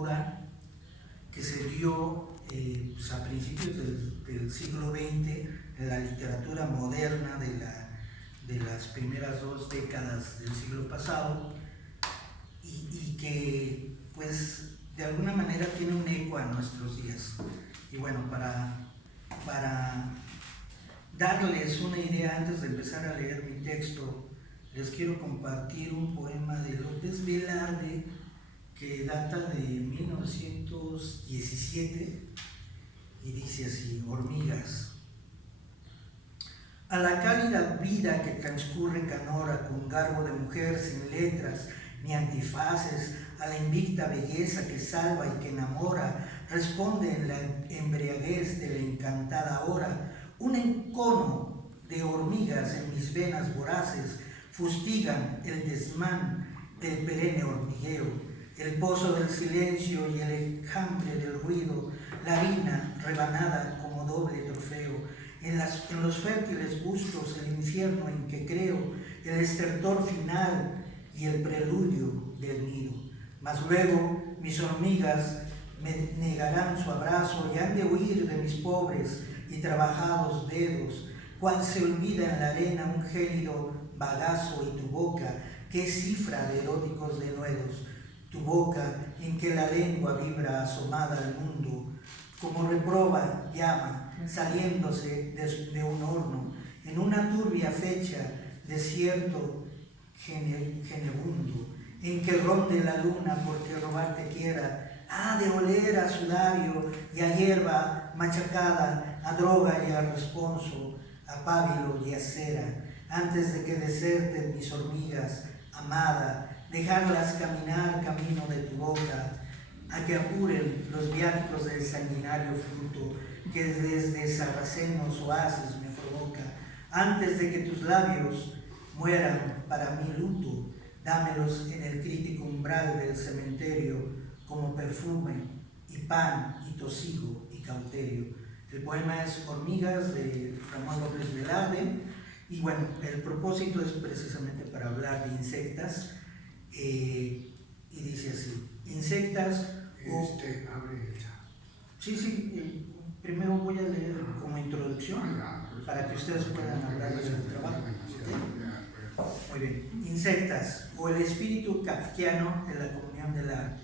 oscura que se dio pues a principios del siglo XX en la literatura moderna de las primeras 2 décadas del siglo pasado, y que pues de alguna manera tiene un eco a nuestros días. Y bueno, para darles una idea antes de empezar a leer mi texto, les quiero compartir un poema de López Velarde que data de 1917 y dice así: hormigas. A la cálida vida que transcurre canora con garbo de mujer sin letras ni antifaces, a la invicta belleza que salva y que enamora, responde en la embriaguez de la encantada hora, un encono de hormigas en mis venas voraces fustigan el desmán del perenne hormigueo, el pozo del silencio y el enjambre del ruido, la harina rebanada como doble trofeo, en los fértiles bustos el infierno en que creo, el estertor final y el preludio del nido. Mas luego mis hormigas me negarán su abrazo y han de huir de mis pobres y trabajados dedos, cual se olvida en la arena un gélido bagazo, y tu boca, que es cifra de eróticos denuedos, tu boca en que la lengua vibra asomada al mundo, como reproba llama saliéndose de un horno, en una turbia fecha, desierto genebundo, en que ronde la luna porque robarte quiera, ha de oler a sudario y a hierba machacada, a droga y a responso, a pábilo y a cera, antes de que deserten mis hormigas, amada, dejarlas caminar camino de tu boca, a que apuren los viáticos del sanguinario fruto que desde sarracenos oasis me provoca, antes de que tus labios mueran para mi luto, dámelos en el crítico umbral del cementerio como perfume y pan y tosigo y cauterio. El poema es Hormigas de Ramón López Velarde, y bueno, el propósito es precisamente para hablar de insectas, y dice así: insectas. Abre el chat. Sí, primero voy a leer como introducción para que ustedes puedan hablar de su trabajo. Muy bien. Insectas, o el espíritu kafkiano en la comunión del arte.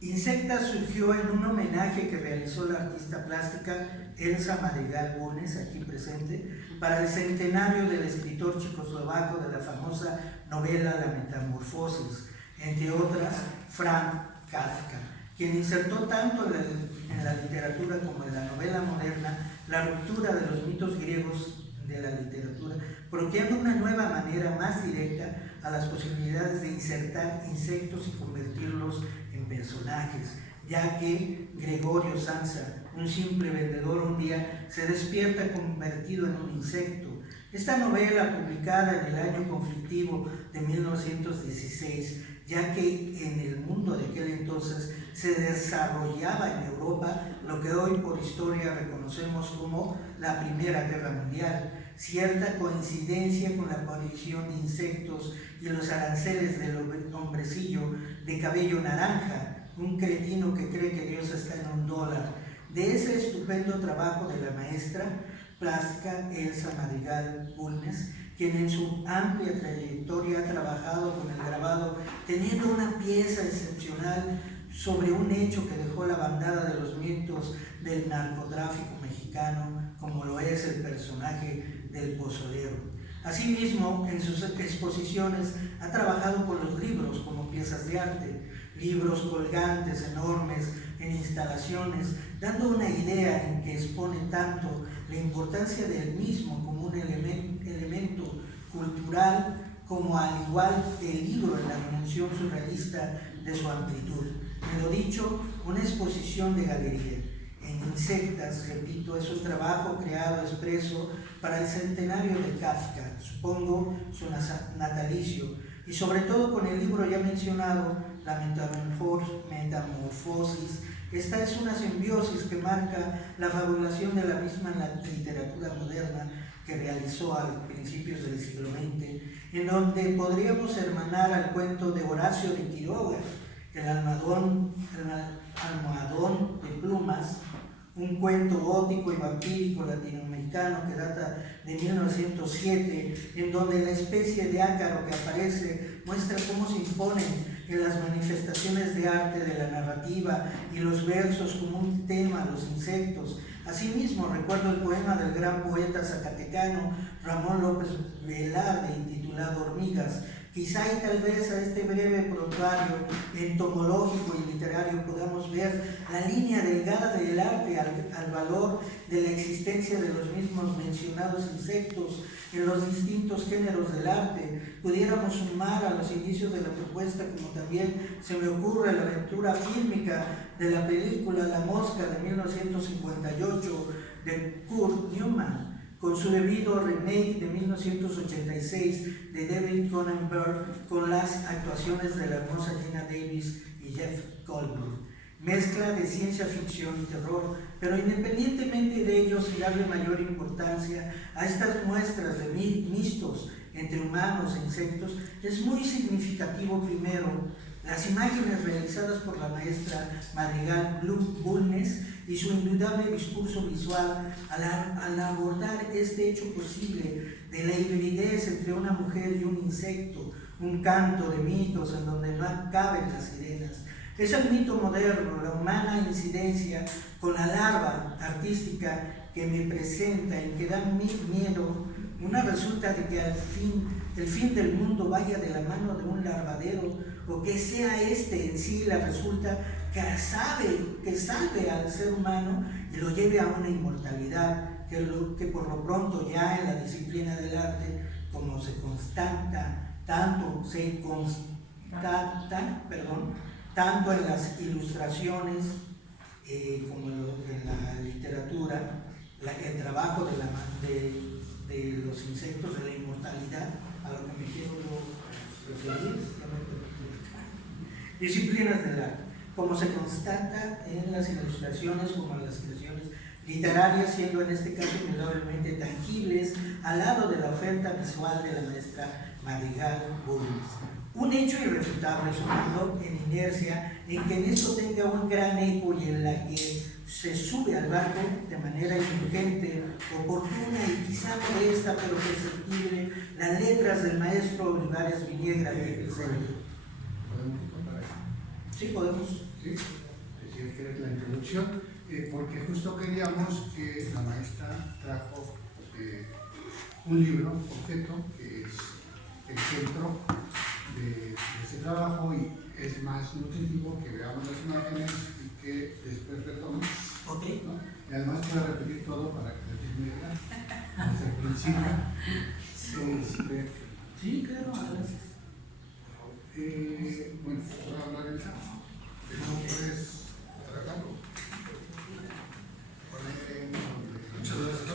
Insectas surgió en un homenaje que realizó la artista plástica Elsa Madrigal Bulnes, aquí presente, para el centenario del escritor checoslovaco de la famosa novela La Metamorfosis, entre otras Franz Kafka, quien insertó tanto en la literatura como en la novela moderna la ruptura de los mitos griegos de la literatura, proponiendo una nueva manera más directa a las posibilidades de insertar insectos y convertirlos en personajes, ya que Gregorio Samsa, un simple vendedor, un día se despierta convertido en un insecto. Esta novela, publicada en el año conflictivo de 1916, ya que en el mundo de aquel entonces se desarrollaba en Europa lo que hoy por historia reconocemos como la Primera Guerra Mundial, cierta coincidencia con la aparición de insectos y los aranceles del hombrecillo de cabello naranja, un cretino que cree que Dios está en $1, de ese estupendo trabajo de la maestra plástica Elsa Madrigal Bulnes, quien en su amplia trayectoria ha trabajado con el grabado, teniendo una pieza excepcional sobre un hecho que dejó la bandada de los mitos del narcotráfico mexicano, como lo es el personaje del pozolero. Asimismo, en sus exposiciones ha trabajado con los libros como piezas de arte, libros colgantes enormes en instalaciones, dando una idea en que expone tanto la importancia del mismo como un elemento cultural, como al igual el libro en la dimensión surrealista de su amplitud. En lo dicho, una exposición de galería. En Insectas, repito, es un trabajo creado expreso para el centenario de Kafka, supongo su natalicio, y sobre todo con el libro ya mencionado, La Metamorfosis. Esta es una simbiosis que marca la fabulación de la misma en la literatura moderna que realizó a principios del siglo XX, en donde podríamos hermanar al cuento de Horacio de Quiroga, el cuento gótico y vampírico latinoamericano que data de 1907, en donde la especie de ácaro que aparece muestra cómo se imponen en las manifestaciones de arte de la narrativa y los versos como un tema los insectos. Asimismo, recuerdo el poema del gran poeta zacatecano Ramón López Velarde intitulado Hormigas. Quizá y tal vez a este breve prontuario entomológico y literario podamos ver la línea delgada del arte al valor de la existencia de los mismos mencionados insectos en los distintos géneros del arte. Pudiéramos sumar a los inicios de la propuesta, como también se me ocurre la aventura fílmica de la película La Mosca de 1958 de Kurt Newman, con su debido remake de 1986 de David Cronenberg, con las actuaciones de la hermosa Gina Davis y Jeff Goldblum. Mezcla de ciencia ficción y terror, pero independientemente de ellos y darle mayor importancia a estas muestras de mixtos entre humanos e insectos, es muy significativo primero las imágenes realizadas por la maestra Madrigal Bulnes y su indudable discurso visual al abordar este hecho posible de la hibridez entre una mujer y un insecto, un canto de mitos en donde no caben las sirenas. Es el mito moderno, la humana incidencia con la larva artística que me presenta y que da miedo. Una resulta de que el fin del mundo vaya de la mano de un larvadero, o que sea este en sí la resulta que salve al ser humano y lo lleve a una inmortalidad, que por lo pronto ya en la disciplina del arte, como se constata, tanto en las ilustraciones como en la literatura, el trabajo de los insectos, de la inmortalidad, a lo que me quiero referir, disciplinas del arte, como se constata en las ilustraciones como en las creaciones literarias, siendo en este caso indudablemente tangibles al lado de la oferta visual de la maestra Madrigal Bulnes. Un hecho irrefutable, sumando en inercia, en que en esto tenga un gran eco y en la que se sube al barco de manera indulgente, oportuna y quizá modesta pero perceptible, las letras del maestro Olivares Viniegra que presenta. Sí, podemos. Sí, decía que era la introducción, porque justo queríamos que la maestra trajo un libro, objeto, que es el centro de este trabajo y es más nutritivo que veamos las imágenes y que después retomemos. Okay. ¿No? Y además puedo repetir todo para que se entienda desde el principio. Sí, claro, gracias. Bueno, voy a hablar el sábado. ¿No puedes tratarlo? Muchas gracias.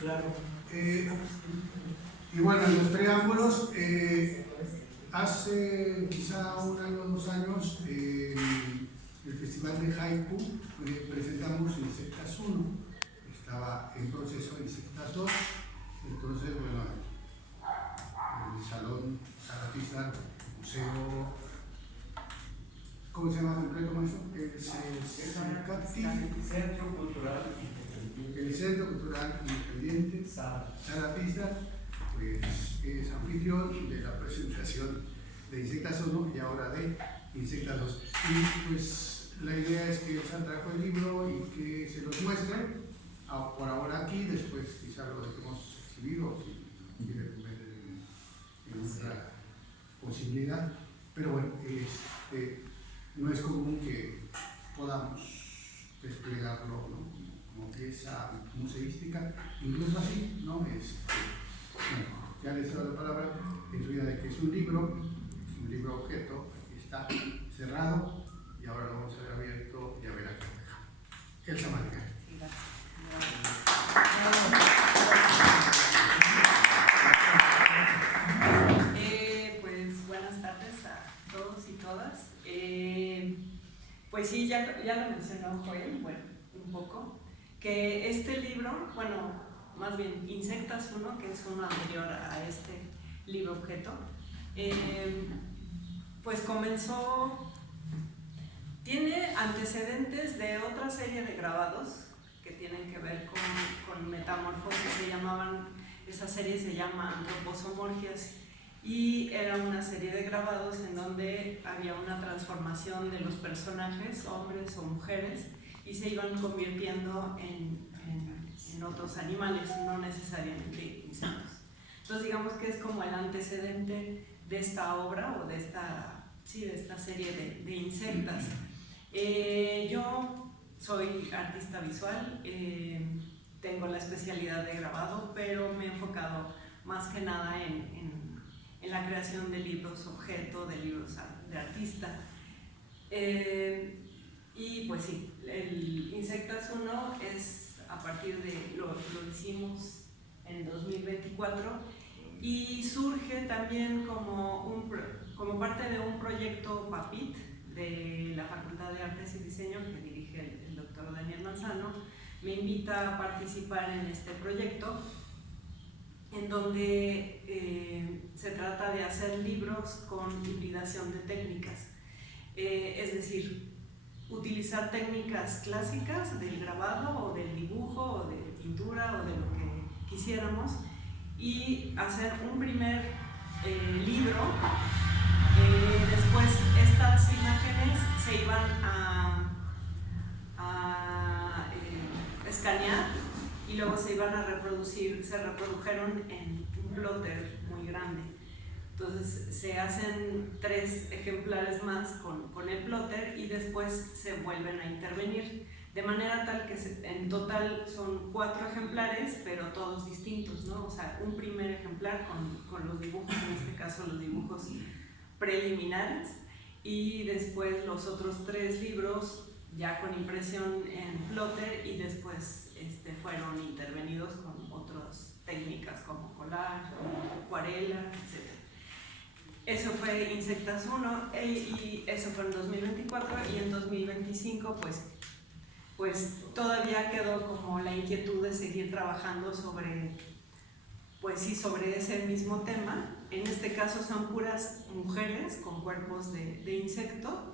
Claro. Y bueno, en los preámbulos, hace quizá 1 año o 2 años, el Festival de Haiku presentamos Insectas 1. Estaba en proceso Insectas 2. Entonces, bueno, el Salón Zaratista, Museo, ¿cómo se llama completo, maestro? Centro Cultural Independiente. El Centro Cultural Independiente Zaratista, pues es anfitrión de la presentación de Insectas 1 y ahora de Insectas 2. Y pues la idea es que se trajo el libro y que se los muestre, por ahora aquí, después quizá lo dejemos exhibido si quieren ver en otra posibilidad. Pero bueno, no es común que podamos desplegarlo, ¿no?, como pieza museística, incluso así, ¿no? Bueno, ya les he dado la palabra en su vida de que es un libro objeto, aquí está cerrado y ahora lo vamos a ver abierto y a ver a qué deja. Elsa Madrigal. Pues buenas tardes a todos y todas. Pues sí, ya lo mencionó Joel, bueno, un poco, que este libro, bueno, más bien Insectas 1, que es uno anterior a este libro objeto, pues comenzó Tiene antecedentes de otra serie de grabados que tienen que ver con metamorfosis, esa serie se llama Antroposomorgias, y era una serie de grabados en donde había una transformación de los personajes, hombres o mujeres, y se iban convirtiendo en otros animales, no necesariamente insectos. Entonces digamos que es como el antecedente de esta obra o de esta serie de insectas. Yo soy artista visual, tengo la especialidad de grabado, pero me he enfocado más que nada en la creación de libros objeto, de libros de artista. Y pues sí, el Insectas 1 es a partir de, lo hicimos en 2024 y surge también como parte de un proyecto PAPIT de la Facultad de Artes y Diseño que dirige el doctor Daniel Manzano. Me invita a participar en este proyecto en donde se trata de hacer libros con hibridación de técnicas, es decir, utilizar técnicas clásicas del grabado o del dibujo o de pintura o de lo que quisiéramos y hacer un primer libro. Después estas imágenes se iban a escanear y luego se iban a reproducir, se reprodujeron en un plotter muy grande. Entonces se hacen 3 ejemplares más con el plotter y después se vuelven a intervenir, de manera tal que en total son 4 ejemplares, pero todos distintos, ¿no? O sea, un primer ejemplar con los dibujos, en este caso los dibujos preliminares, y después los otros 3 libros ya con impresión en plotter y después fueron intervenidos con otras técnicas como collage, como acuarela, etc. Eso fue Insectas 1 y eso fue en 2024 y en 2025 pues todavía quedó como la inquietud de seguir trabajando sobre ese mismo tema. En este caso son puras mujeres con cuerpos de insecto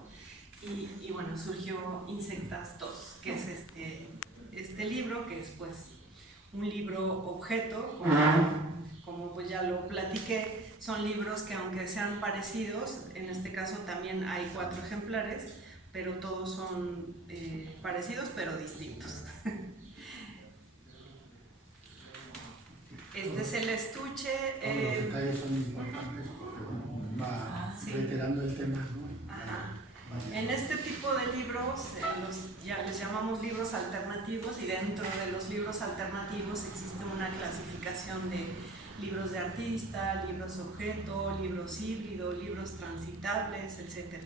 y bueno, surgió Insectas 2, que es este libro, que es pues un libro objeto, como pues ya lo platiqué. Son libros que aunque sean parecidos, en este caso también hay 4 ejemplares, pero todos son parecidos pero distintos. Este es el estuche. Todos los detalles son importantes porque va reiterando el tema, ¿no? En este tipo de libros, ya les llamamos libros alternativos, y dentro de los libros alternativos existe una clasificación de libros de artista, libros objeto, libros híbridos, libros transitables, etc.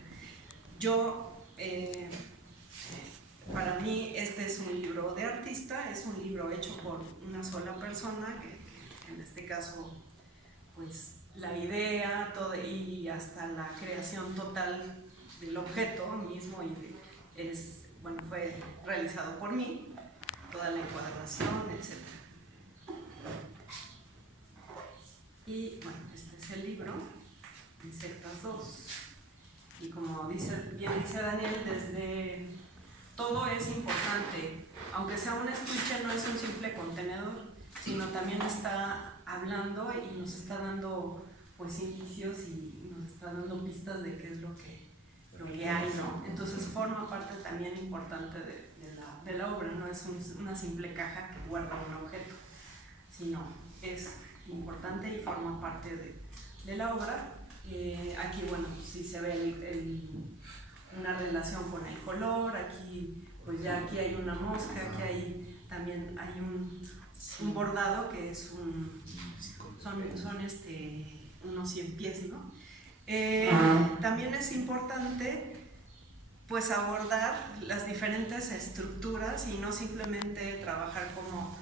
Para mí este es un libro de artista, es un libro hecho por una sola persona, que en este caso pues la idea todo, y hasta la creación total del objeto mismo fue realizado por mí, toda la encuadración, etc. Y bueno, este es el libro, Insectas 2. Y como bien dice Daniel, desde todo es importante, aunque sea un estuche, no es un simple contenedor, sino también está hablando y nos está dando pues indicios y nos está dando pistas de qué es lo que hay, ¿no? Entonces forma parte también importante de la obra, no es una simple caja que guarda un objeto, sino es importante y forma parte de la obra. Aquí, bueno, sí se ve una relación con el color, aquí pues ya aquí hay una mosca, aquí también hay un bordado que es son unos 100 pies, ¿no? También es importante pues abordar las diferentes estructuras y no simplemente trabajar como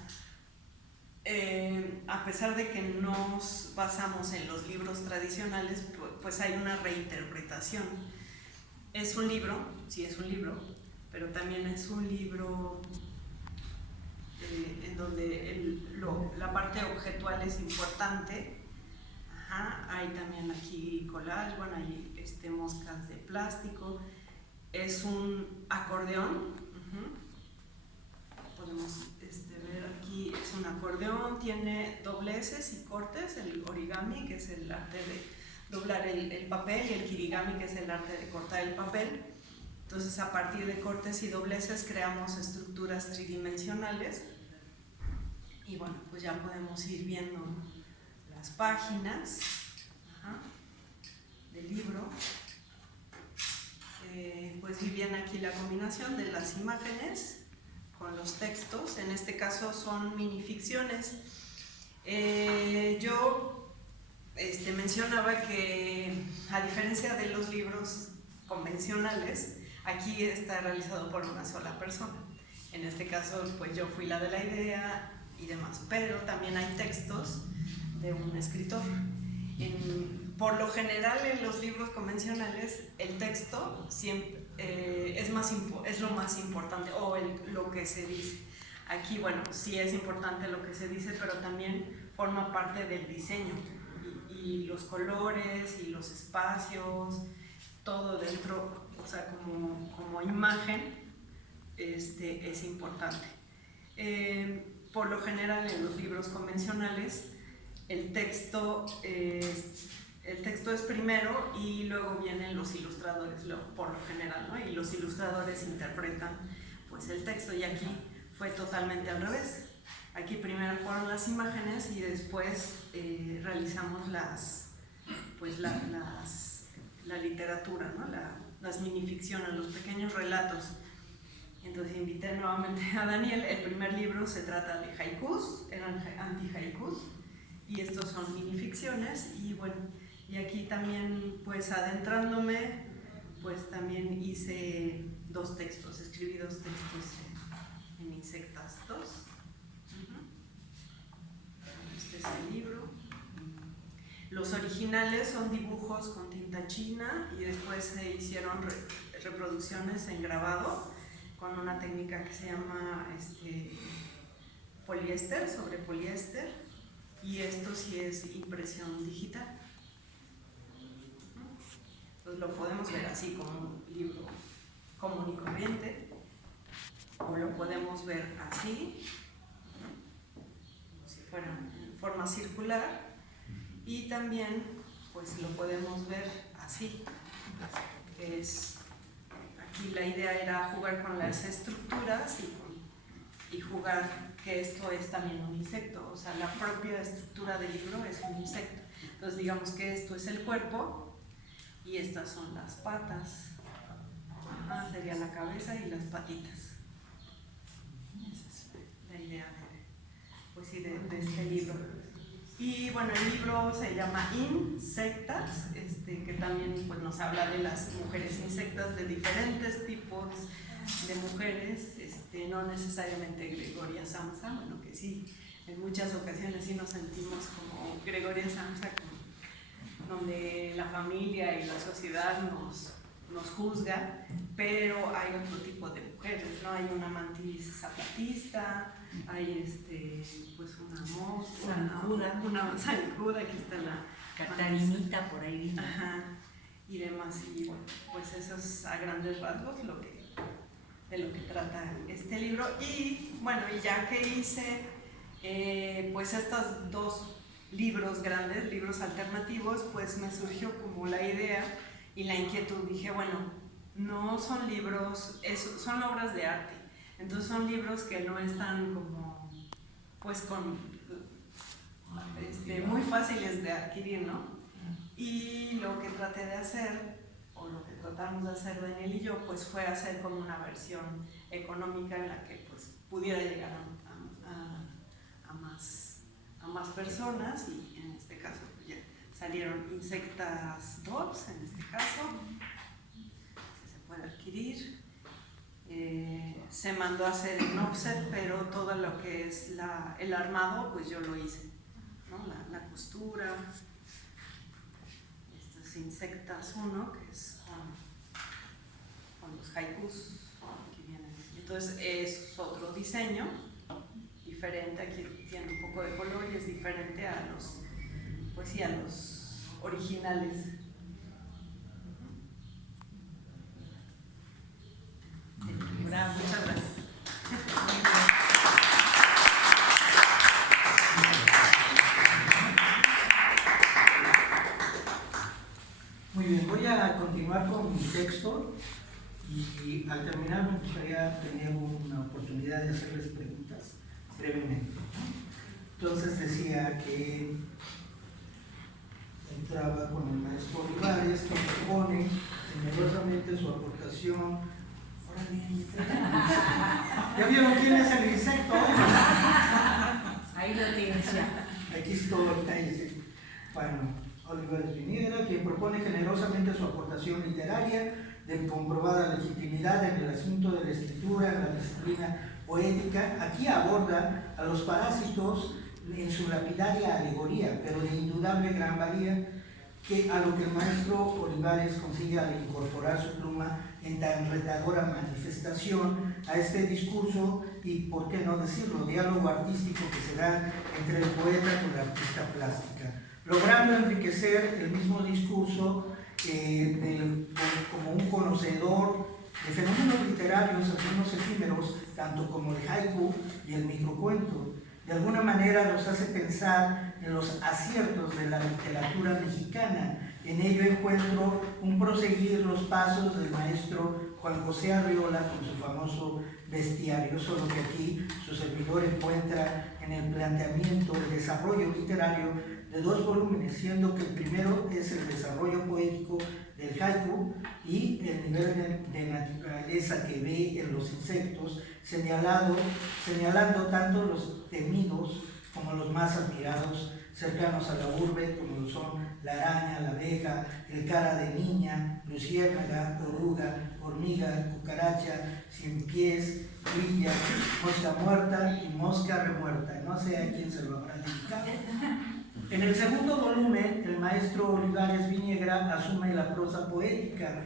a pesar de que nos basamos en los libros tradicionales, pues hay una reinterpretación. Es un libro, sí es un libro, pero también es un libro en donde la parte objetual es importante. Hay también aquí collage, bueno, hay moscas de plástico, es un acordeón. Podemos ver aquí, es un acordeón, tiene dobleces y cortes, el origami, que es el arte de doblar el papel, y el kirigami, que es el arte de cortar el papel. Entonces, a partir de cortes y dobleces creamos estructuras tridimensionales, y bueno, pues ya podemos ir viendo las páginas del libro. Pues y bien aquí la combinación de las imágenes con los textos. En este caso son minificciones. Yo mencionaba que, a diferencia de los libros convencionales, aquí está realizado por una sola persona. En este caso, pues yo fui la de la idea y demás, pero también hay textos de un escritor. Por lo general, en los libros convencionales, el texto siempre es lo más importante, o lo que se dice. Aquí, bueno, sí es importante lo que se dice, pero también forma parte del diseño, y los colores y los espacios, todo dentro, o sea, como imagen, es importante. Por lo general, en los libros convencionales, el texto es primero y luego vienen los ilustradores, por lo general, ¿no? Y los ilustradores interpretan pues el texto, y aquí fue totalmente al revés. Aquí primero fueron las imágenes y después realizamos la literatura, ¿no? Las minificciones, los pequeños relatos. Entonces invité nuevamente a Daniel. El primer libro se trata de haikus, eran anti-haikus, y estos son minificciones. Y bueno, y aquí también, pues adentrándome, pues también hice escribí dos textos en Insectas 2. Este es el libro. Los originales son dibujos con tinta china, y después se hicieron reproducciones en grabado con una técnica que se llama poliéster, sobre poliéster, y esto sí es impresión digital. Entonces lo podemos ver así como un libro común y corriente, o lo podemos ver así, como si fuera en forma circular, y también pues lo podemos ver así. Aquí la idea era jugar con las estructuras y jugar que esto es también un insecto, o sea, la propia estructura del libro es un insecto. Entonces digamos que esto es el cuerpo y estas son las patas. Sería la cabeza y las patitas. Esa es la idea de este libro. Y bueno, el libro se llama Insectas, que también pues, nos habla de las mujeres insectas, de diferentes tipos de mujeres, no necesariamente Gregoria Samsa, bueno, que sí, en muchas ocasiones sí nos sentimos como Gregoria Samsa, donde la familia y la sociedad nos juzga, pero hay otro tipo de mujeres, ¿no? Hay una mantis zapatista, hay pues una una zancuda, aquí está la Catarinita por ahí. y demás, y bueno, pues eso es a grandes rasgos de lo que trata este libro. Y bueno, y ya que hice pues estos dos libros grandes, libros alternativos, pues me surgió como la idea y la inquietud. Dije, bueno, no son libros, son obras de arte, entonces son libros que no están como pues muy fáciles de adquirir, ¿no? Y lo que traté de hacer, o lo que tratamos de hacer Daniel y yo, pues fue hacer como una versión económica en la que pues pudiera llegar a más personas, y en este caso pues ya salieron Insectas 2, en este caso, que se puede adquirir. Se mandó a hacer en offset, pero todo lo que es el armado, pues yo lo hice, ¿no? La costura. Este es Insectas 1, que es con los haikus que vienen. Entonces es otro diseño diferente, aquí tiene un poco de color y es diferente a los originales. a continuar con mi texto y al terminar me gustaría tener una oportunidad de hacerles preguntas brevemente. Entonces decía que entraba con el maestro Olivares, que propone generosamente su aportación. ¿Ya vieron quién es el insecto? Ahí lo tienes ya. Aquí está, dice. Bueno, Olivares Viniegra, que propone generosamente su aportación literaria de comprobada legitimidad en el asunto de la escritura, en la disciplina poética. Aquí aborda a los parásitos en su lapidaria alegoría, pero de indudable gran valía, que a lo que el maestro Olivares consigue al incorporar su pluma en tan retadora manifestación a este discurso y, por qué no decirlo, diálogo artístico que se da entre el poeta con la artista plástica, logrando enriquecer el mismo discurso como un conocedor de fenómenos literarios, algunos efímeros, tanto como el haiku y el microcuento. De alguna manera nos hace pensar en los aciertos de la literatura mexicana. En ello encuentro un proseguir los pasos del maestro Juan José Arriola con su famoso bestiario, solo que aquí su servidor encuentra en el planteamiento el desarrollo literario de 2 volúmenes, siendo que el primero es el desarrollo poético del haiku y el nivel de naturaleza que ve en los insectos, señalando tanto los temidos como los más admirados, cercanos a la urbe, como lo son la araña, la abeja, el cara de niña, luciérnaga, oruga, hormiga, cucaracha, sin pies, grilla, mosca muerta y mosca remuerta. No sé a quién se lo habrá dedicado. En el segundo volumen, el maestro Olivares Viniegra asume la prosa poética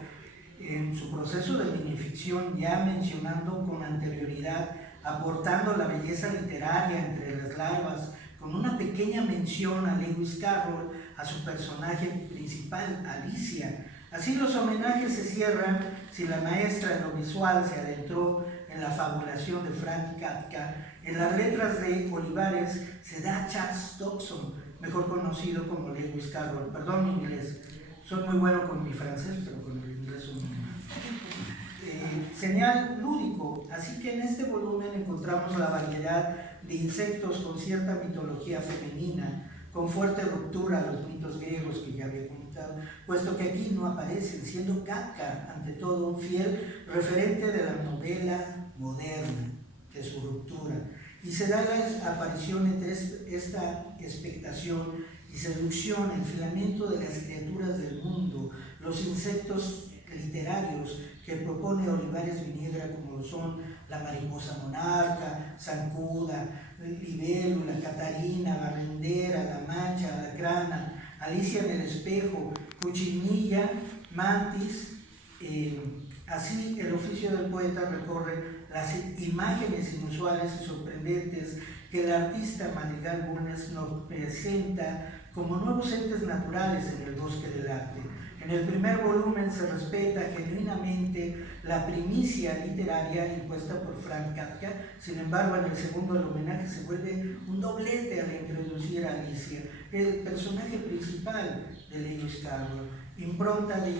en su proceso de minificción, ya mencionando con anterioridad, aportando la belleza literaria entre las larvas, con una pequeña mención a Lewis Carroll, a su personaje principal, Alicia. Así los homenajes se cierran si la maestra en lo visual se adentró en la fabulación de Frank Kafka. En las letras de Olivares se da Charles Dodgson, mejor conocido como Lewis Carroll. Perdón mi inglés, soy muy bueno con mi francés, pero con el inglés soy muy malo. Señal lúdico, así que en este volumen encontramos la variedad de insectos con cierta mitología femenina, con fuerte ruptura a los mitos griegos que ya había comentado, puesto que aquí no aparecen, siendo Kafka, ante todo, un fiel referente de la novela moderna, de su ruptura. Y se da la aparición entre esta expectación y seducción, el filamiento de las criaturas del mundo, los insectos literarios que propone Olivares Viniegra, como lo son la mariposa monarca, zancuda, libélula, catarina, barrendera, la mancha, alacrana, Alicia en el espejo, cochinilla, mantis. Así el oficio del poeta recorre las imágenes inusuales y sorprendentes que el artista Madrigal Bulnes nos presenta como nuevos entes naturales en el bosque del arte. En el primer volumen se respeta genuinamente la primicia literaria impuesta por Frank Kafka. Sin embargo, en el segundo el homenaje se vuelve un doblete al introducir a Alicia, el personaje principal de Lewis Carroll, impronta de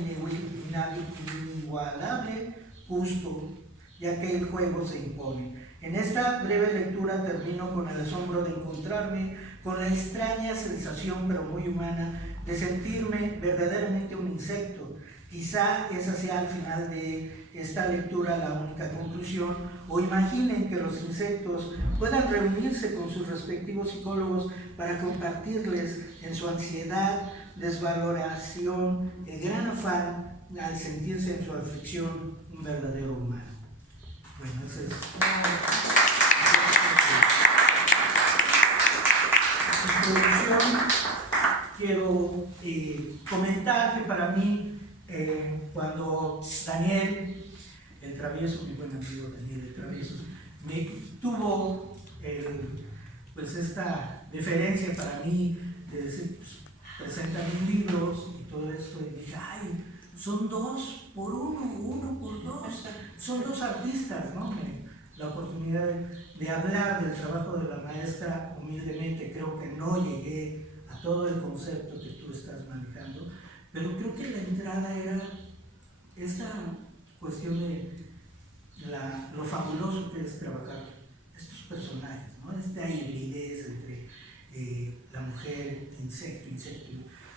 inigualable gusto, ya que el juego se impone. En esta breve lectura termino con el asombro de encontrarme con la extraña sensación, pero muy humana, de sentirme verdaderamente un insecto. Quizá esa sea al final de esta lectura la única conclusión, o imaginen que los insectos puedan reunirse con sus respectivos psicólogos para compartirles en su ansiedad, desvaloración, el gran afán al sentirse en su aflicción un verdadero humano. Bueno, eso es. En introducción, quiero comentar que para mí, cuando Daniel, el travieso, mi buen amigo Daniel el travieso, me tuvo pues esta deferencia para mí de decir, pues, presenta mis libros y todo esto, y dije, ay, son 2 por 1, 1 por 2, son 2 artistas, ¿no? La oportunidad de hablar del trabajo de la maestra, humildemente creo que no llegué a todo el concepto que tú estás manejando, pero creo que la entrada era esta cuestión de lo fabuloso que es trabajar estos personajes, ¿no? Esta hibridez entre la mujer, insecto,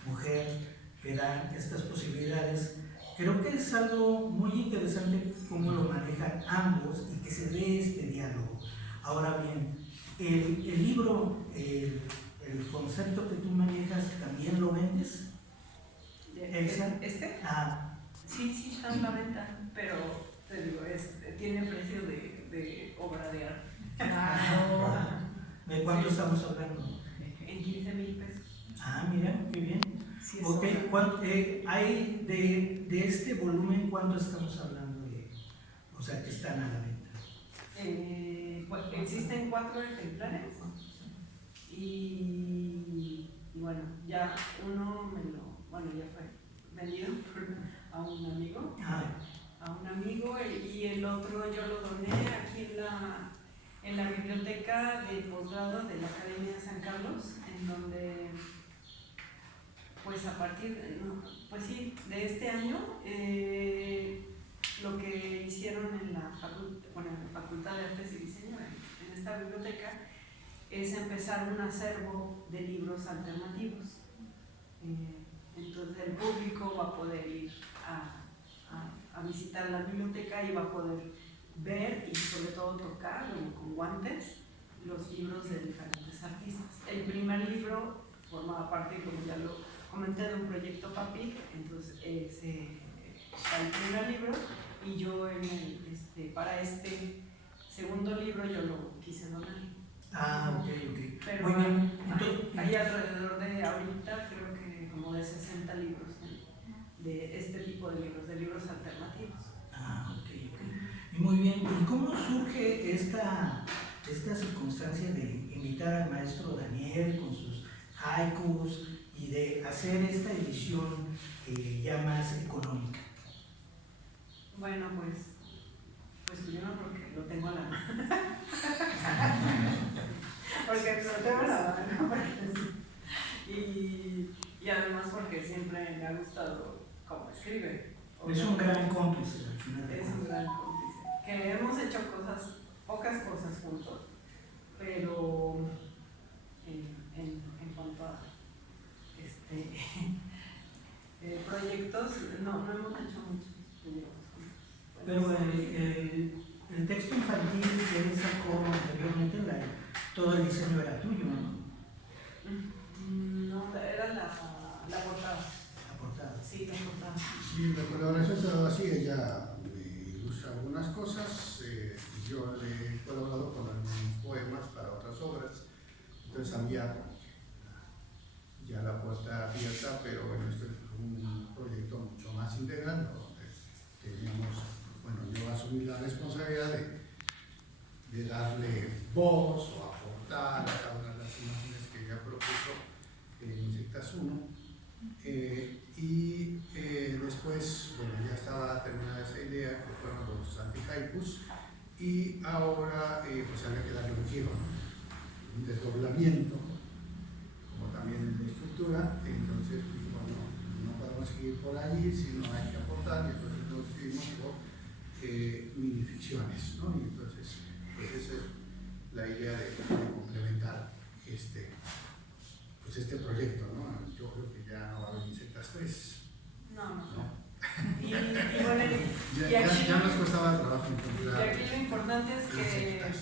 mujer, que dan estas posibilidades. Creo que es algo muy interesante cómo lo manejan ambos y que se ve este diálogo. Ahora bien, el libro, el concepto que tú manejas, ¿también lo vendes? ¿Elsa? ¿Este? Ah, Sí, está en la venta, pero te digo, tiene precio de obra de arte. ¿de cuánto estamos hablando? En 15,000 pesos. Ah, mira, qué bien. Sí, es Ok, obra. hay de este volumen, ¿cuánto estamos hablando de? O sea, que están a la venta. Pues, existen 4 ejemplares y bueno, ya uno ya fue vendido a un amigo. Ah, Y el otro yo lo doné aquí en la biblioteca de posgrado de la Academia de San Carlos, en donde pues a partir de este año lo que hicieron en la Facultad de Artes y Diseño en esta biblioteca es empezar un acervo de libros alternativos. Entonces el público va a poder ir a visitar la biblioteca y va a poder ver y sobre todo tocar con guantes los libros de diferentes artistas. El primer libro formaba parte, como ya lo comenté, de un proyecto PAPIC, entonces está el primer libro y yo para este segundo libro yo lo quise donar. ok. Pero Muy bien. hay alrededor de ahorita creo que como de 60 libros de este tipo de libros alternativos. Ok. Y muy bien. ¿Y cómo surge esta circunstancia de invitar al maestro Daniel con sus haikus y de hacer esta edición ya más económica? Bueno, pues primero porque lo tengo a la mano. Porque lo tengo a la mano. Y además porque siempre me ha gustado cómo escribe. Es un gran cómplice al final de Es un cuentas. gran cómplice. Que hemos hecho pocas cosas juntos, pero en cuanto a proyectos, no hemos hecho muchos proyectos juntos. Pero el texto infantil que él sacó anteriormente, todo el diseño era tuyo, ¿no? No, era la portada. La portada. Sí, la portada. Sí, la colaboración se ha dado así, ella me ilustra algunas cosas, yo le he colaborado con algunos poemas para otras obras, entonces había ya la puerta abierta, pero bueno, este es un proyecto mucho más integral, donde teníamos, yo asumí la responsabilidad de darle voz o aportar a cada una de las imágenes que ella propuso en Insectas 1. Después, ya estaba terminada esa idea, que fueron los antihaikus, y ahora pues había que darle un giro, ¿no? Un desdoblamiento, como también de estructura. Entonces, no podemos seguir por allí, sino hay que aportar, y entonces nos seguimos por minificciones, ¿no? Y entonces, pues esa es la idea de complementar este proyecto, ¿no? Yo creo que ya no va a haber Insectas 3. No. Y bueno, Ya nos costaba trabajo y encontrar. aquí lo importante es Insectas.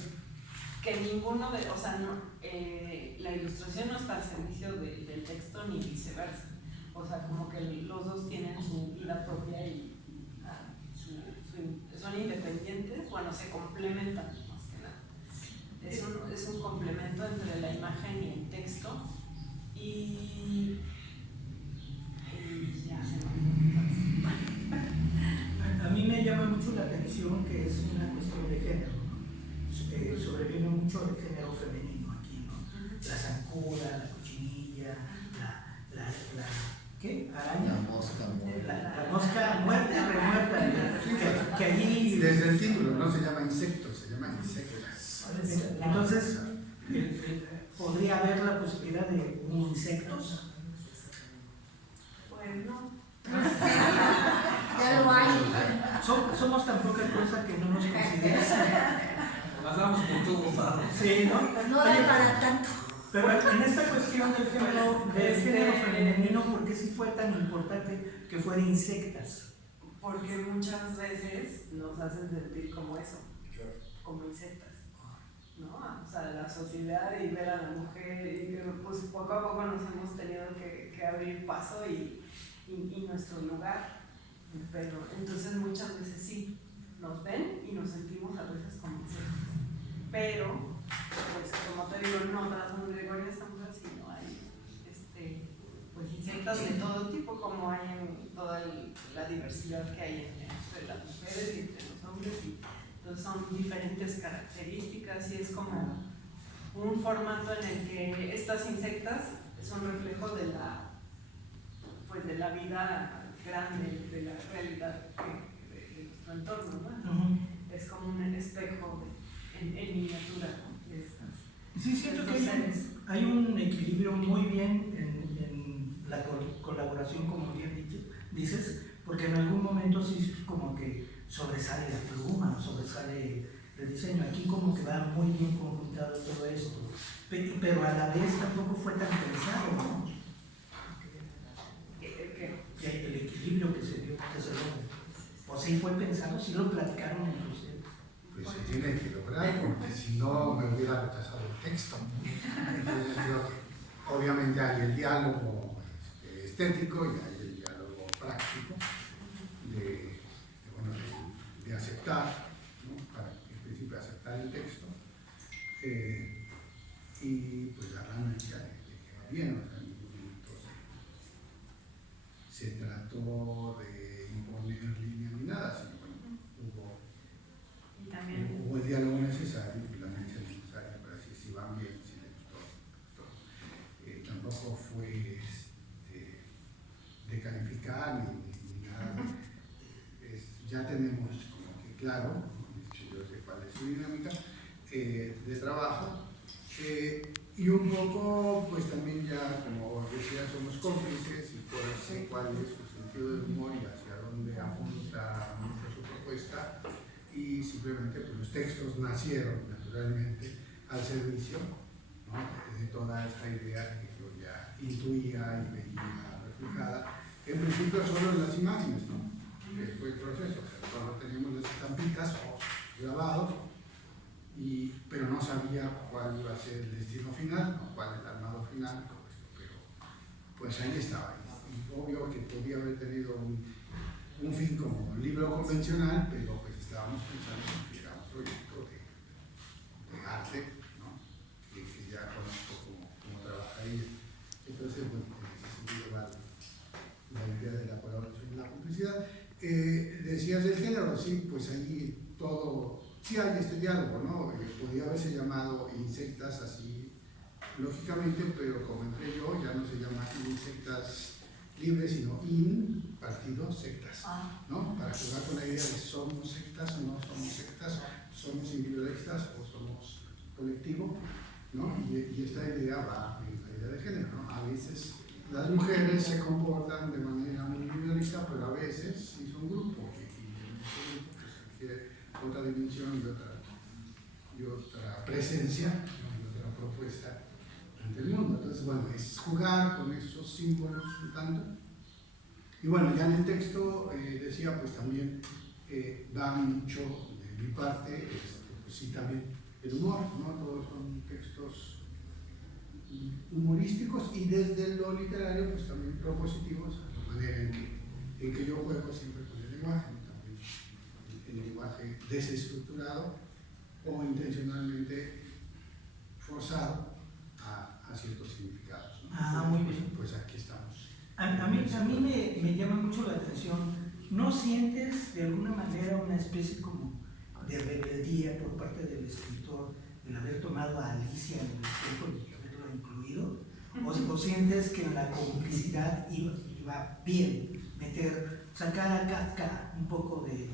que ninguno de, la ilustración no está al servicio del texto ni viceversa. O sea, como que los dos tienen su vida propia y son independientes, se complementan más que nada. Es un complemento entre la imagen y el texto. Y ya se A mí me llama mucho la atención que es una cuestión de género, ¿no? Sobreviene mucho el género femenino aquí, ¿no? La zancuda, la cochinilla, ¿qué? Araña. La mosca muerta. La mosca muerta, remuerta, que allí... Desde el título no se llama insectos, se llama insectas. Entonces, ¿podría haber la posibilidad de insectos? Pues no. Ya lo hay. Somos tan poca cosa que no nos consideran. Pasamos por todos lados. Sí, ¿no? No da para tanto. Pero en esta cuestión del género femenino, ¿por qué sí fue tan importante que fuera insectas? Porque muchas veces nos hacen sentir como eso, como insectas, ¿no? O sea, la sociedad y ver a la mujer, y que pues poco a poco nos hemos tenido que abrir paso y nuestro lugar. Pero entonces muchas veces sí, nos ven y nos sentimos a veces como insectas. Pero, pues como te digo, no todas son Gregoria Samsa, sino hay pues, insectas de todo tipo, como hay en toda la diversidad que hay entre las mujeres y entre los hombres. Y entonces son diferentes características y es como un formato en el que estas insectas son reflejo de la vida grande, de la realidad de nuestro entorno, ¿no? Es como un espejo en miniatura, ¿no? De estas. Sí, siento que hay un equilibrio muy bien en la colaboración, como bien dices, porque en algún momento sí es como que sobresale la pluma, sobresale el diseño. Aquí como que va muy bien conjuntado todo esto, pero a la vez tampoco fue tan pensado, ¿no? El equilibrio que se dio, que se logra. O sí fue pensado, sí lo platicaron entre ustedes. Pues se tiene que lograr, porque si no me hubiera rechazado el texto. Entonces creo que obviamente hay el diálogo estético y hay el diálogo práctico de aceptar, ¿no? Para en principio aceptar el texto y pues la ganancia de que va bien, o sea, en ningún momento se trató de imponer línea ni nada, sino bueno, hubo el diálogo necesario y la mención necesaria para decir si van bien, si les gustó. Tampoco fue de calificar ni nada. Ya tenemos como que claro, yo sé cuál es su dinámica de trabajo. Y un poco, pues también ya, como decía, somos cómplices y por sé cuál es su sentido de humor y hacia dónde apunta mucho su propuesta. Y simplemente pues, los textos nacieron naturalmente al servicio, ¿no? De toda esta idea que yo ya intuía y veía reflejada, en principio solo en las imágenes, ¿no? Que fue el proceso, o sea, cuando teníamos las estampitas grabados, pero no sabía cuál iba a ser el destino final, ¿no? Cuál el armado final, todo esto, pero pues ahí estaba. Y obvio que podía haber tenido un fin como un libro convencional, pero pues estábamos pensando que era un proyecto de arte, ¿no? que ya conozco cómo trabaja ella. Entonces, bueno, en ese sentido va la idea de la colaboración y la complicidad. Decías del género, sí, pues ahí todo, sí hay este diálogo, ¿no? Podría haberse llamado insectas así, lógicamente, pero como entré yo, ya no se llama insectas libres, sino partido sectas, ¿no? Para jugar con la idea de somos sectas o no somos sectas, somos individualistas o somos colectivo, ¿no? Y esta idea va en la idea de género, ¿no? A veces las mujeres se comportan de manera muy individualista, pero a veces sí son grupo, y en ese grupo pues, se requiere otra dimensión y otra presencia, ¿no? Y otra propuesta ante el mundo. Entonces, bueno, es jugar con esos símbolos un tanto. Y bueno, ya en el texto decía, pues también va mucho de mi parte, pues sí, también el humor, ¿no? Todos son textos humorísticos y desde lo literario, pues también propositivos, de manera en que yo juego siempre con el lenguaje, ¿no? También el lenguaje desestructurado o intencionalmente forzado a ciertos significados, ¿no? Muy bien. Pues aquí estamos. A mí me llama mucho la atención. ¿No sientes de alguna manera una especie como de rebeldía por parte del escritor el haber tomado a Alicia en el espejo y haberla incluido? ¿O sientes que en la complicidad iba bien sacar a Kafka un poco del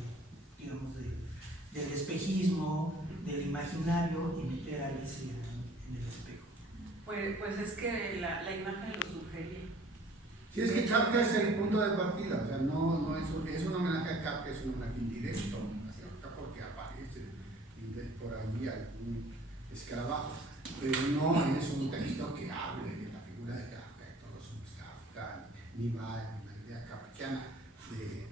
espejismo, del imaginario y meter a Alicia en el espejo? Pues es que la imagen lo sugería. Sí, es que Kafka es el punto de partida, o sea, no es un homenaje a Kafka, es un homenaje indirecto a Kafka porque aparece por ahí algún escarabajo, pero no es un texto que hable de la figura de Kafka, que todos somos Kafka, ni va en la idea kafkiana de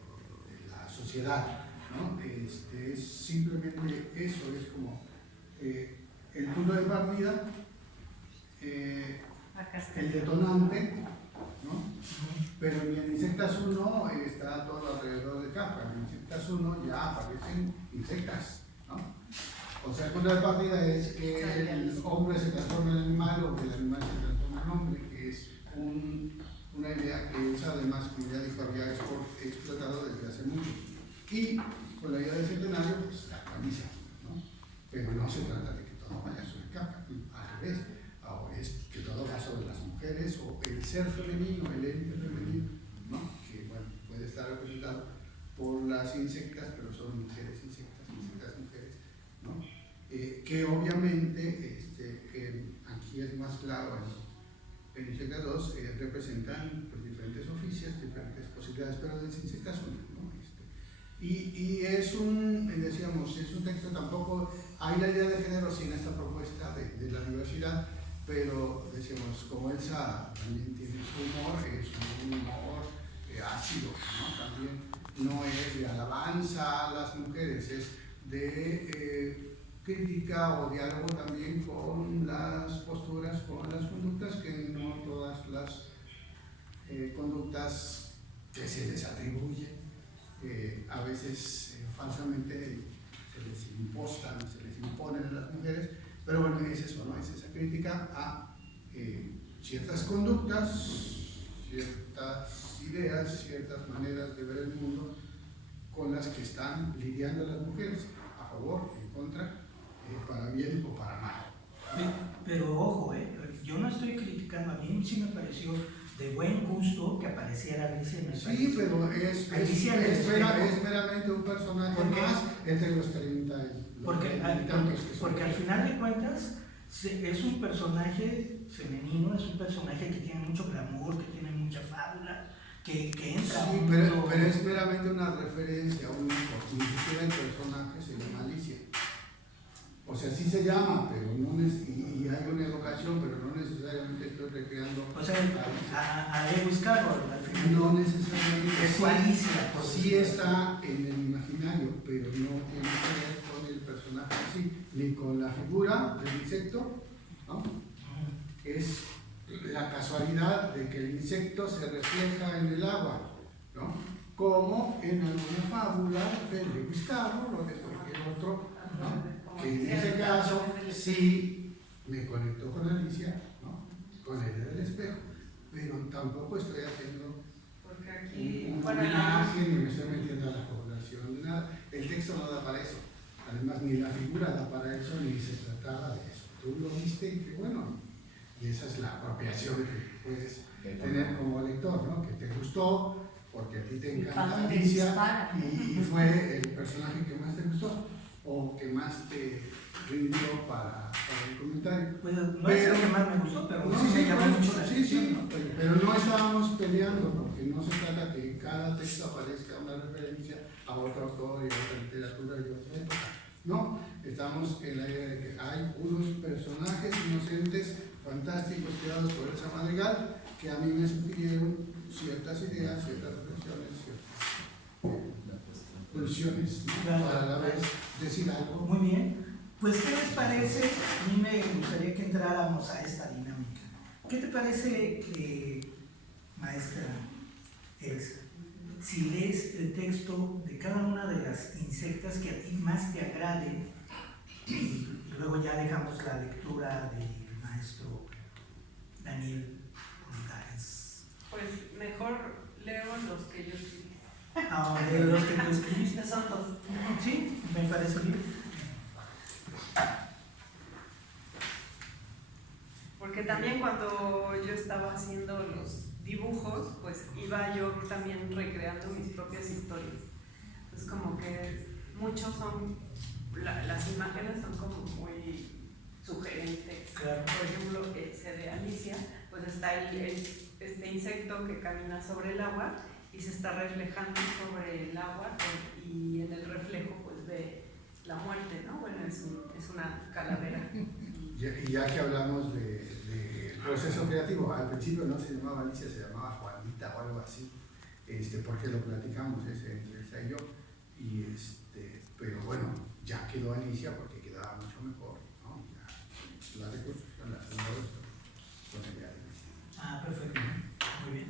la sociedad, ¿no? Es simplemente eso, es como el punto de partida, el detonante, ¿no? Pero en Insectas 1 está todo alrededor de Kafka. En Insectas 1 ya aparecen insectas, ¿no? O sea, el punto de partida es que el hombre se transforma en animal o que el animal se transforma en hombre, que es una idea que es además, como ya dijo, había explotado desde hace mucho. Y con la idea del centenario, pues la actualiza, ¿no? Pero no se trata de que todo vaya sobre Kafka, al revés. Ahora es que todo va sobre las mujeres o el ser femenino, el ente femenino, ¿no? Que bueno, puede estar representado por las insectas, pero son mujeres insectas, insectas mujeres, ¿no? Que obviamente aquí es más claro en Insectas 2 representan pues, diferentes oficios, diferentes posibilidades, pero de Insectas 1, ¿no? Y es decíamos, es un texto, tampoco hay la idea de género sin esta propuesta de la diversidad, pero decíamos, como Elsa también tiene su humor, es un humor ácido, ¿no? También no es de alabanza a las mujeres, es de crítica o diálogo también con las posturas, con las conductas, que no todas las conductas que se les atribuyen, a veces falsamente se les impostan, se les imponen a las mujeres. Pero bueno, es eso, ¿no? Es esa crítica a ciertas conductas, ciertas ideas, ciertas maneras de ver el mundo con las que están lidiando las mujeres, a favor, en contra, para bien o para mal. Pero ojo, yo no estoy criticando, a mí sí me pareció de buen gusto que apareciera Alicia en el Sí, país. pero es meramente un personaje más entre los 30 y tantos que son. Porque al final de cuentas es un personaje femenino, es un personaje que tiene mucho glamour, que tiene mucha fábula, que entra. Sí, pero es meramente una referencia a un hijo, ni siquiera el personaje se llama Alicia. O sea, sí se llama, pero no y hay una evocación, pero no necesariamente estoy recreando. O sea, a Lewis Carroll al final. No necesariamente. Es Alicia. Pues sí está en el imaginario, pero no tiene que ver con el personaje así, ni con la figura del insecto, ¿no? Es la casualidad de que el insecto se refleja en el agua, ¿no? Como en alguna fábula de Lewis Carroll o de cualquier otro, ¿no? Que en ese caso sí me conectó con Alicia, ¿no? Con la idea del espejo, pero tampoco estoy haciendo un homenaje ni me estoy metiendo a la población, nada. El texto no da para eso, además ni la figura da para eso, ni se trataba de eso. Tú lo viste y que bueno, y esa es la apropiación que puedes tener como lector, ¿no? Que te gustó porque a ti te encanta Alicia y fue el personaje que más te gustó o que más te rindió para el comentario. Pues no es el que más me gustó, pero sí me llamó mucho la atención. Sí, pero no estábamos peleando, porque no se trata que cada texto aparezca una referencia a otro autor y a otra literatura y a otra época. No, estamos en la idea de que hay unos personajes inocentes, fantásticos, creados por Elsa Madrigal, que a mí me sugirieron ciertas ideas, ciertas reflexiones, ciertas pulsiones, ¿no? Claro. Para a la vez decir algo. Muy bien. Pues, ¿qué les parece? A mí me gustaría que entráramos a esta dinámica. ¿Qué te parece, maestra Elsa, si lees el texto de cada una de las insectas que a ti más te agrade y luego ya dejamos la lectura del maestro Daniel Montares? Pues mejor leo los que yo escribí. De los que tú escribiste. Son dos. Sí, me parece bien. Porque también cuando yo estaba haciendo los dibujos, pues iba yo también recreando mis propias historias. Entonces como que muchos son, las imágenes son como muy sugerentes. Claro. Por ejemplo, ese de Alicia, pues está el este insecto que camina sobre el agua y se está reflejando sobre el agua y en el reflejo pues ve la muerte, ¿no? Bueno, es una calavera. Y ya que hablamos de proceso creativo, al principio no se llamaba Alicia, se llamaba Juanita o algo así, porque lo platicamos entre ella y yo, pero bueno, ya quedó Alicia porque quedaba mucho mejor, ¿no? Ya, la reconstrucción la hacemos con ella. Ah, perfecto. Muy bien.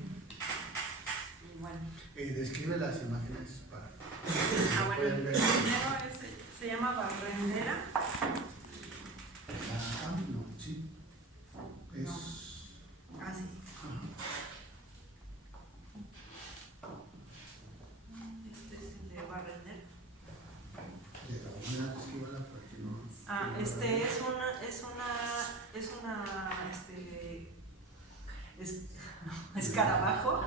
Y bueno. Describe las imágenes para Bueno, pueden ver. primero se llama barrendera. No, sí. Es. Ah, sí. Este es el de barrendera. Porque no. Este es escarabajo.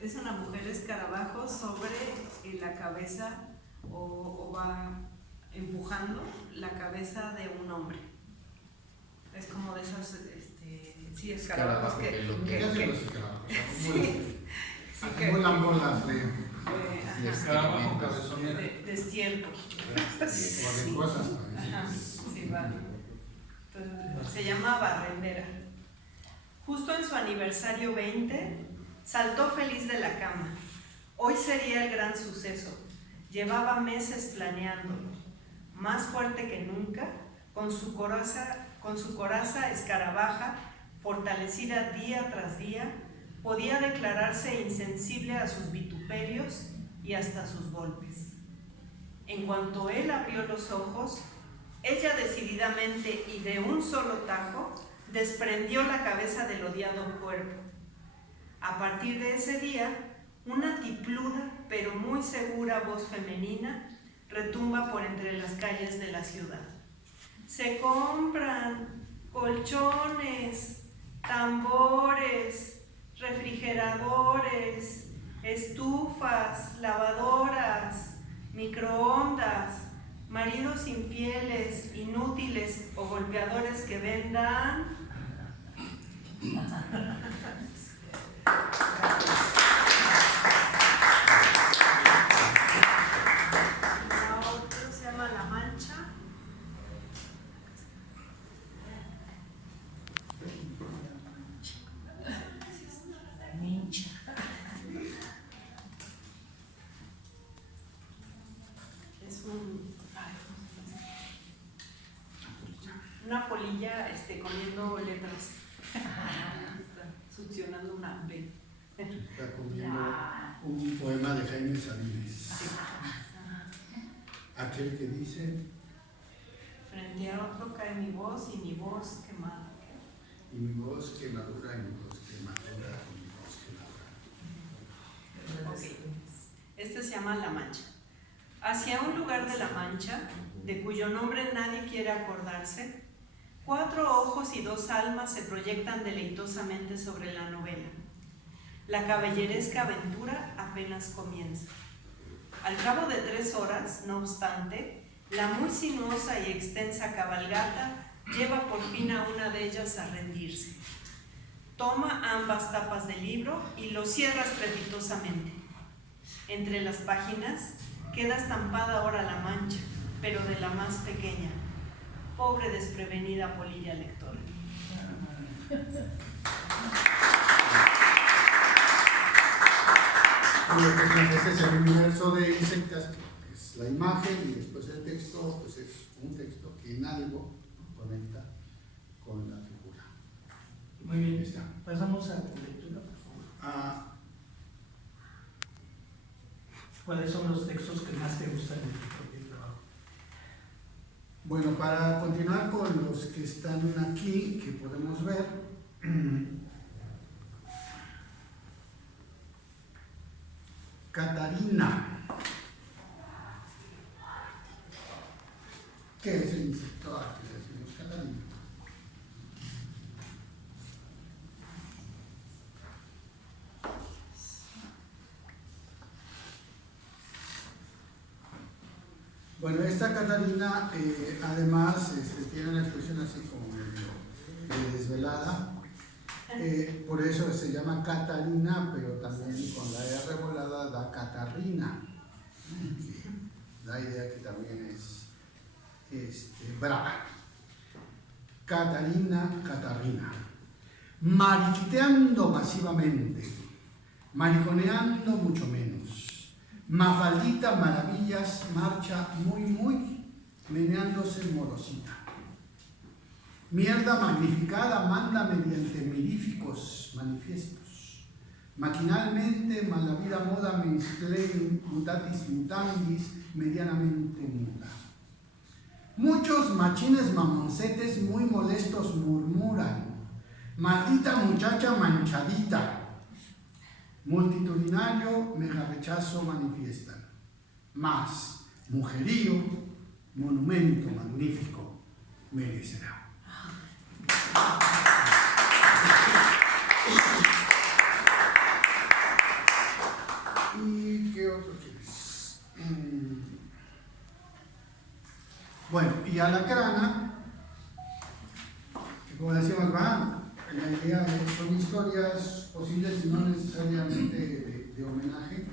Es una mujer escarabajo sobre la cabeza o va empujando la cabeza de un hombre. Es como de esos, sí, escarabajos ¿Qué hacen los escarabajos? sí, que Vuelan bolas de Escarabajo cabezonero. de estiércol. o de cosas. Ajá, sí, vale. Entonces, se llama barrendera. Justo en su aniversario 20, saltó feliz de la cama. Hoy sería el gran suceso. Llevaba meses planeándolo. Más fuerte que nunca, con su coraza escarabaja, fortalecida día tras día, podía declararse insensible a sus vituperios y hasta sus golpes. En cuanto él abrió los ojos, ella decididamente y de un solo tajo desprendió la cabeza del odiado cuerpo. A partir de ese día, una tipluda pero muy segura voz femenina retumba por entre las calles de la ciudad. Se compran colchones, tambores, refrigeradores, estufas, lavadoras, microondas, maridos infieles, inútiles o golpeadores que vendan. La otra se llama La Mancha. Mincha. Es una polilla comiendo letras. Está succionando una B. Está comiendo un poema de Jaime Sabines. Aquel que dice: Frente a otro cae mi voz y mi voz quemada. y mi voz que madura, y mi voz que madura, y mi voz que madura. Okay. Este se llama La Mancha. Hacia un lugar de La Mancha, de cuyo nombre nadie quiere acordarse, 4 ojos y 2 almas se proyectan deleitosamente sobre la novela. La caballeresca aventura apenas comienza. Al cabo de 3 horas, no obstante, la muy sinuosa y extensa cabalgata lleva por fin a una de ellas a rendirse. Toma ambas tapas del libro y lo cierra estrepitosamente. Entre las páginas queda estampada ahora la mancha, pero de la más pequeña. Pobre desprevenida polilla lectora. Este es el universo de insectas, que es la imagen, y después el texto, pues es un texto que en algo conecta con la figura. Muy bien. Está. Pasamos a la lectura, por favor. ¿Cuáles son los textos que más te gustan de tu propio trabajo? Bueno, para continuar con los que están aquí, que podemos ver, Catarina. ¿Qué es el insecto? Que decimos Catarina. Bueno, esta Catarina además tiene una expresión así como medio desvelada. Por eso se llama Catarina, pero también con la R volada da Catarina. La idea que también es brava. Catarina. Mariquiteando masivamente, mariconeando mucho menos. Mafaldita Maravillas marcha muy, meneándose morosita. Mierda magnificada manda mediante miríficos manifiestos. Maquinalmente, malavida moda mensplay mutatis mutandis, medianamente muda. Muchos machines mamoncetes muy molestos murmuran: maldita muchacha manchadita. Multitudinario mega rechazo manifiestan. Mas mujerío, monumento magnífico, merecerá. ¿Y qué otro quieres? Bueno, y Alacrana, que como decíamos, la idea son historias posibles y no necesariamente de homenaje,